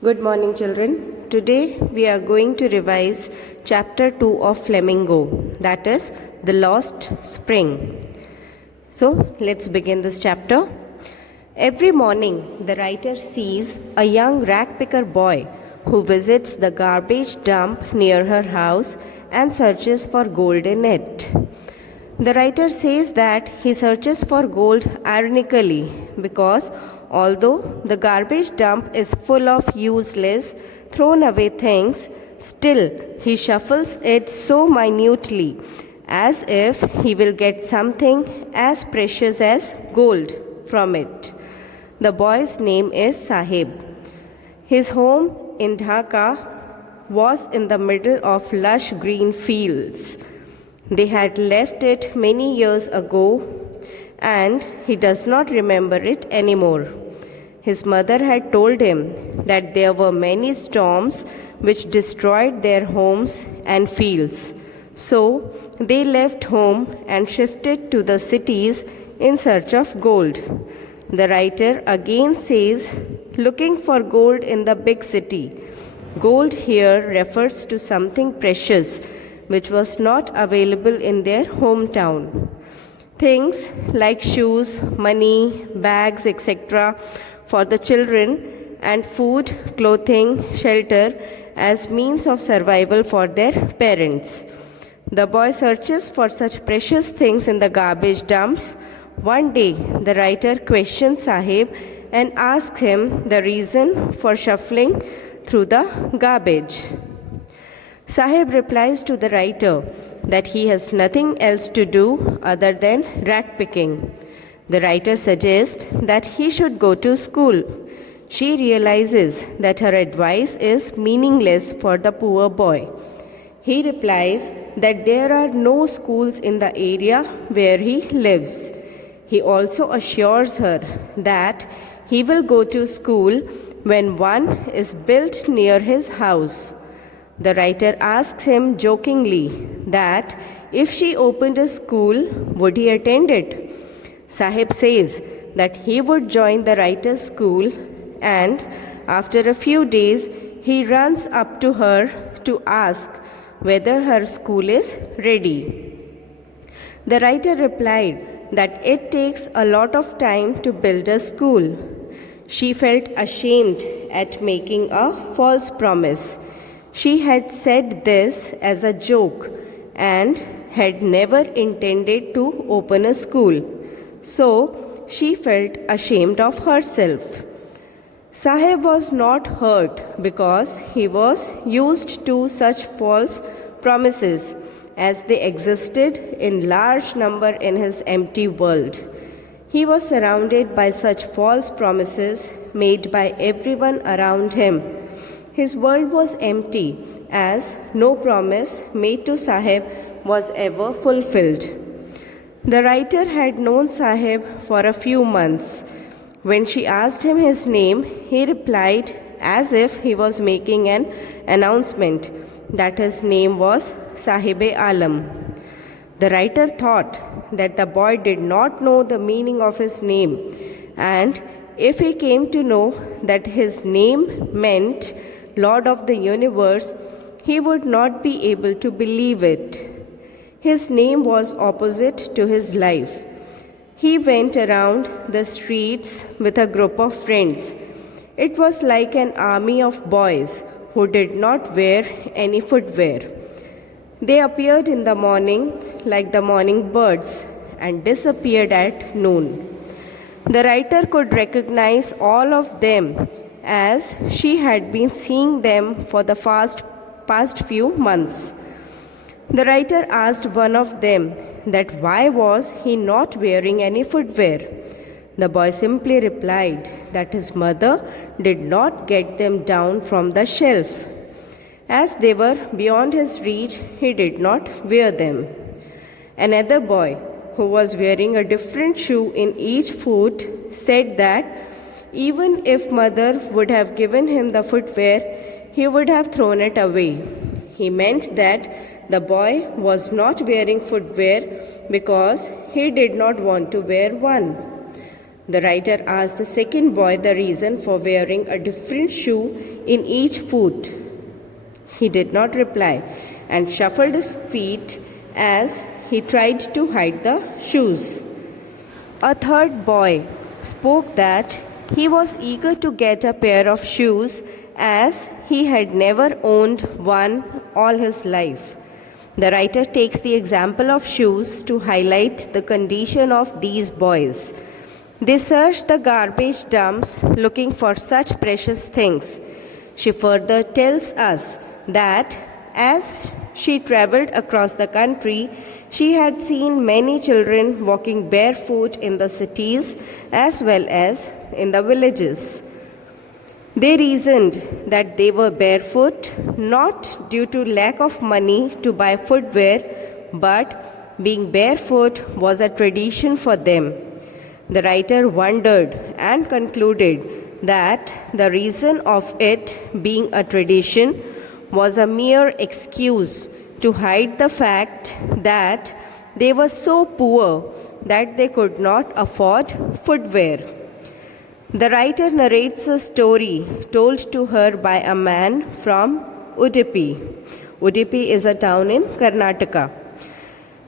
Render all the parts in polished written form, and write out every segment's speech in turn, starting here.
Good morning, children. Today we are going to revise chapter 2 of Flamingo, that is, The Lost Spring. So, let's begin this chapter. Every morning, the writer sees a young ragpicker boy who visits the garbage dump near her house and searches for gold in it. The writer says that he searches for gold ironically because although the garbage dump is full of useless, thrown away things, still he shuffles it so minutely as if he will get something as precious as gold from it. The boy's name is Sahib. His home in Dhaka was in the middle of lush green fields. They had left it many years ago, and he does not remember it anymore. His mother had told him that there were many storms which destroyed their homes and fields. So they left home and shifted to the cities in search of gold. The writer again says, looking for gold in the big city. Gold here refers to something precious which was not available in their hometown. Things like shoes, money, bags, etc. for the children, and food, clothing, shelter as means of survival for their parents. The boy searches for such precious things in the garbage dumps. One day, the writer questions Sahib and asks him the reason for shuffling through the garbage. Sahib replies to the writer that he has nothing else to do other than rat picking. The writer suggests that he should go to school. She realizes that her advice is meaningless for the poor boy. He replies that there are no schools in the area where he lives. He also assures her that he will go to school when one is built near his house. The writer asks him jokingly that if she opened a school, would he attend it? Sahib says that he would join the writer's school, and after a few days, he runs up to her to ask whether her school is ready. The writer replied that it takes a lot of time to build a school. She felt ashamed at making a false promise. She had said this as a joke and had never intended to open a school. So she felt ashamed of herself. Sahib was not hurt because he was used to such false promises as they existed in large number in his empty world. He was surrounded by such false promises made by everyone around him. His world was empty as no promise made to Sahib was ever fulfilled. The writer had known Sahib for a few months. When she asked him his name, he replied as if he was making an announcement that his name was Sahib-e-Alam. The writer thought that the boy did not know the meaning of his name, and if he came to know that his name meant Lord of the universe, he would not be able to believe it. His name was opposite to his life. He went around the streets with a group of friends. It was like an army of boys who did not wear any footwear. They appeared in the morning like the morning birds and disappeared at noon. The writer could recognize all of them as she had been seeing them for the past few months. The writer asked one of them that why was he not wearing any footwear. The boy simply replied that his mother did not get them down from the shelf. As they were beyond his reach, he did not wear them. Another boy, who was wearing a different shoe in each foot, said that even if mother would have given him the footwear, he would have thrown it away. He meant that the boy was not wearing footwear because he did not want to wear one. The writer asked the second boy the reason for wearing a different shoe in each foot. He did not reply and shuffled his feet as he tried to hide the shoes. A third boy spoke that he was eager to get a pair of shoes as he had never owned one all his life. The writer takes the example of shoes to highlight the condition of these boys. They search the garbage dumps looking for such precious things. She further tells us that as she traveled across the country, she had seen many children walking barefoot in the cities as well as in the villages. They reasoned that they were barefoot not due to lack of money to buy footwear, but being barefoot was a tradition for them. The writer wondered and concluded that the reason of it being a tradition was a mere excuse to hide the fact that they were so poor that they could not afford footwear. The writer narrates a story told to her by a man from Udupi. Udupi is a town in Karnataka.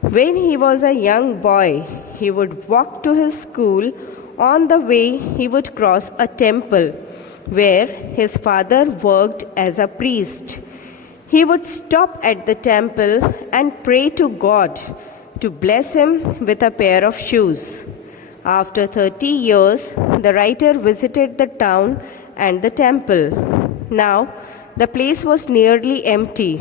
When he was a young boy, he would walk to his school. On the way, he would cross a temple where his father worked as a priest. He would stop at the temple and pray to God to bless him with a pair of shoes. After 30 years, the writer visited the town and the temple. Now, the place was nearly empty.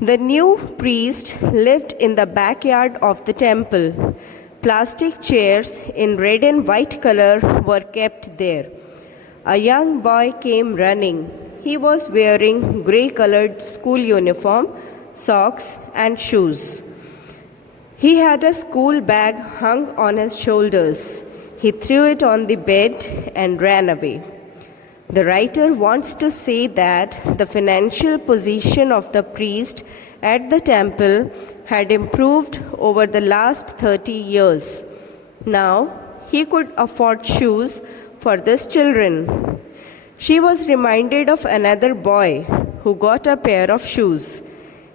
The new priest lived in the backyard of the temple. Plastic chairs in red and white color were kept there. A young boy came running. He was wearing grey colored school uniform, socks, and shoes. He had a school bag hung on his shoulders. He threw it on the bed and ran away. The writer wants to say that the financial position of the priest at the temple had improved over the last 30 years. Now he could afford shoes for these children. She was reminded of another boy who got a pair of shoes.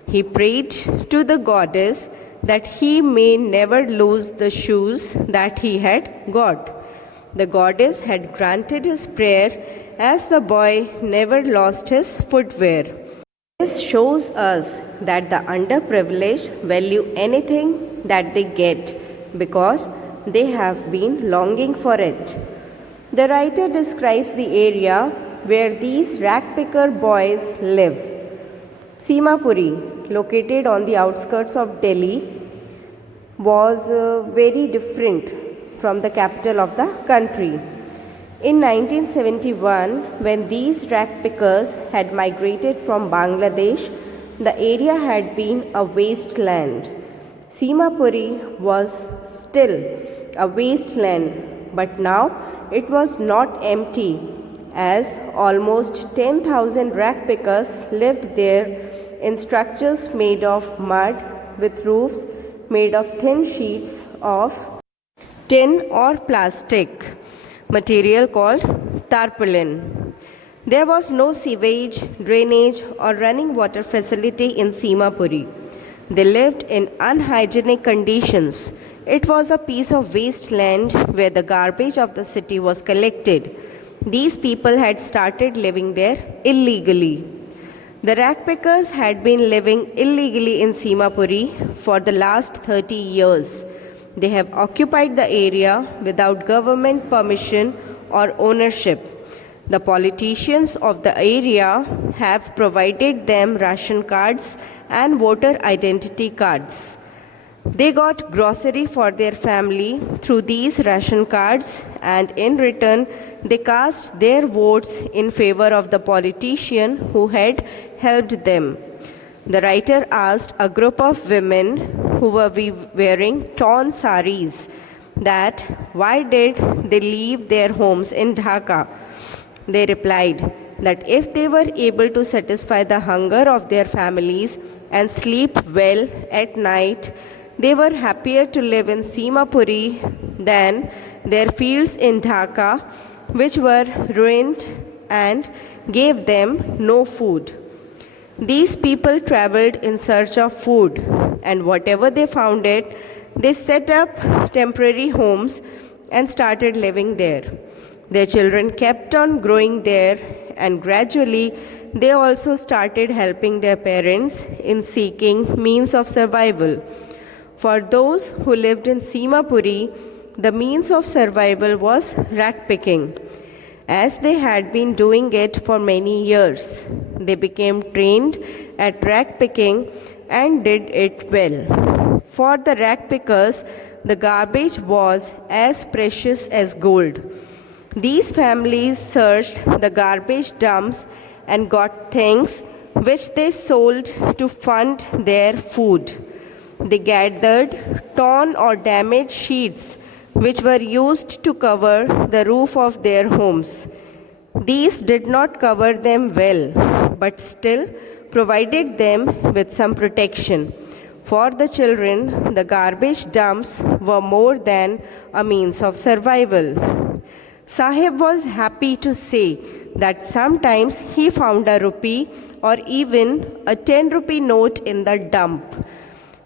He prayed to the goddess that he may never lose the shoes that he had got. The goddess had granted his prayer as the boy never lost his footwear. This shows us that the underprivileged value anything that they get because they have been longing for it. The writer describes the area where these ragpicker boys live. Simapuri, located on the outskirts of Delhi, was very different from the capital of the country. In 1971, when these ragpickers had migrated from Bangladesh, the area had been a wasteland. Simapuri was still a wasteland, but now it was not empty, as almost 10,000 ragpickers lived there in structures made of mud with roofs made of thin sheets of tin or plastic material called tarpaulin. There was no sewage, drainage, or running water facility in Simapuri. They lived in unhygienic conditions. It was a piece of wasteland where the garbage of the city was collected. These people had started living there illegally. The ragpickers had been living illegally in Simapuri for the last 30 years. They have occupied the area without government permission or ownership. The politicians of the area have provided them ration cards and voter identity cards. They got grocery for their family through these ration cards, and in return, they cast their votes in favor of the politician who had helped them. The writer asked a group of women who were wearing torn saris that why did they leave their homes in Dhaka. They replied that if they were able to satisfy the hunger of their families and sleep well at night, they were happier to live in Simapuri than their fields in Dhaka, which were ruined and gave them no food. These people traveled in search of food, and whatever they found it, they set up temporary homes and started living there. Their children kept on growing there, and gradually they also started helping their parents in seeking means of survival. For those who lived in Simapuri, the means of survival was rag picking. As they had been doing it for many years, they became trained at rag picking and did it well. For the rag pickers, the garbage was as precious as gold. These families searched the garbage dumps and got things which they sold to fund their food. They gathered torn or damaged sheets which were used to cover the roof of their homes. These did not cover them well, but still provided them with some protection. For the children, the garbage dumps were more than a means of survival. Sahib was happy to say that sometimes he found a rupee or even a 10-rupee note in the dump,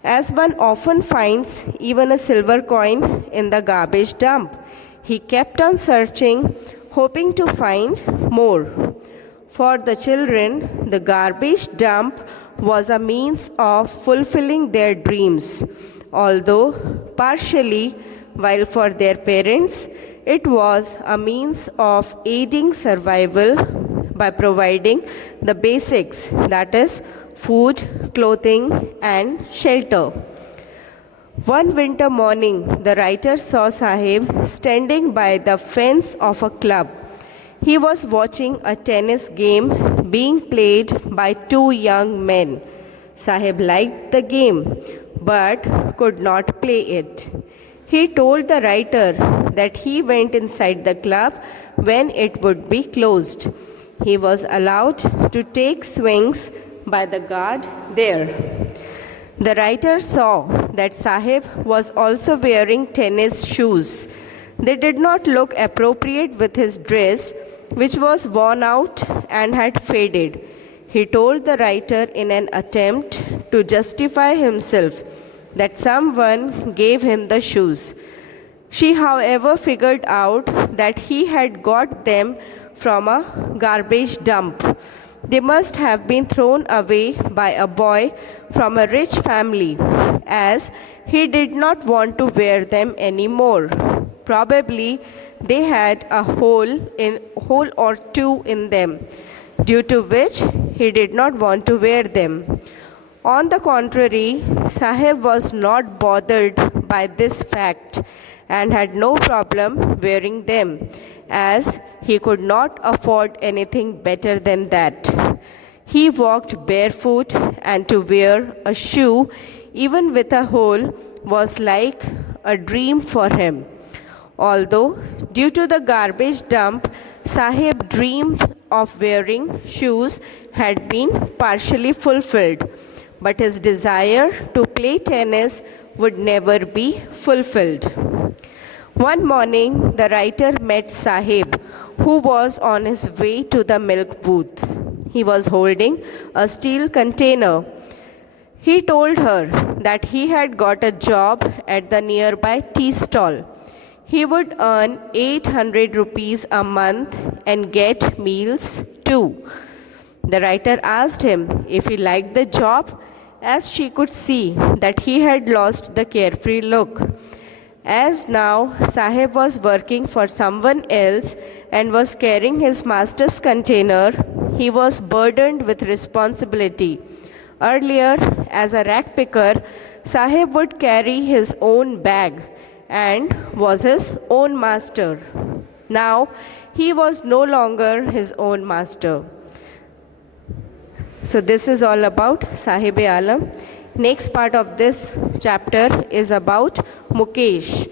as one often finds even a silver coin in the garbage dump. He kept on searching, hoping to find more. For the children, the garbage dump was a means of fulfilling their dreams, although partially, while for their parents, it was a means of aiding survival by providing the basics, that is, food, clothing, and shelter. One winter morning, the writer saw Sahib standing by the fence of a club. He was watching a tennis game being played by two young men. Sahib liked the game, but could not play it. He told the writer that he went inside the club when it would be closed. He was allowed to take swings by the guard there. The writer saw that Sahib was also wearing tennis shoes. They did not look appropriate with his dress, which was worn out and had faded. He told the writer in an attempt to justify himself that someone gave him the shoes. She, however, figured out that he had got them from a garbage dump. They must have been thrown away by a boy from a rich family, as he did not want to wear them anymore. Probably they had a hole or two in them, due to which he did not want to wear them. On the contrary, Sahib was not bothered by this fact and had no problem wearing them, as he could not afford anything better than that. He walked barefoot, and to wear a shoe, even with a hole, was like a dream for him. Although, due to the garbage dump, Sahib's dream of wearing shoes had been partially fulfilled, but his desire to play tennis would never be fulfilled. One morning, the writer met Sahib, who was on his way to the milk booth. He was holding a steel container. He told her that he had got a job at the nearby tea stall. He would earn 800 rupees a month and get meals too. The writer asked him if he liked the job, as she could see that he had lost the carefree look. As now Sahib was working for someone else and was carrying his master's container, he was burdened with responsibility. Earlier, as a rag picker, Sahib would carry his own bag and was his own master. Now, he was no longer his own master. So this is all about Sahib-e-Alam. Next part of this chapter is about Mukesh,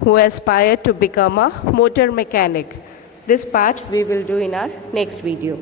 who aspired to become a motor mechanic. This part we will do in our next video.